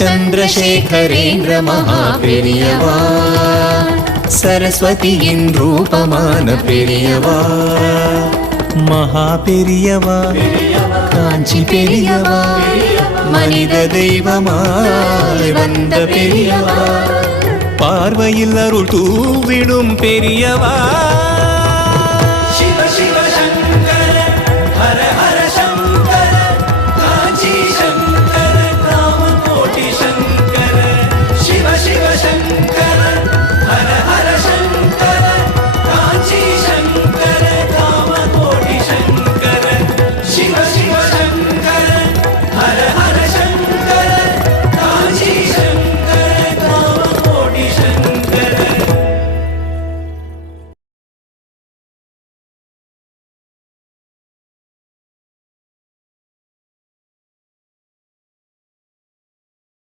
சந்திரசேகரேந்திர மகா பெரியவா, சரஸ்வதியின் ரூபமான பெரியவா, மகா பெரியவா, காஞ்சி பெரியவா, மனித தெய்வமாய் வந்த பெரியவா, பார்வையில் அருள் தூவிடும் பெரியவா.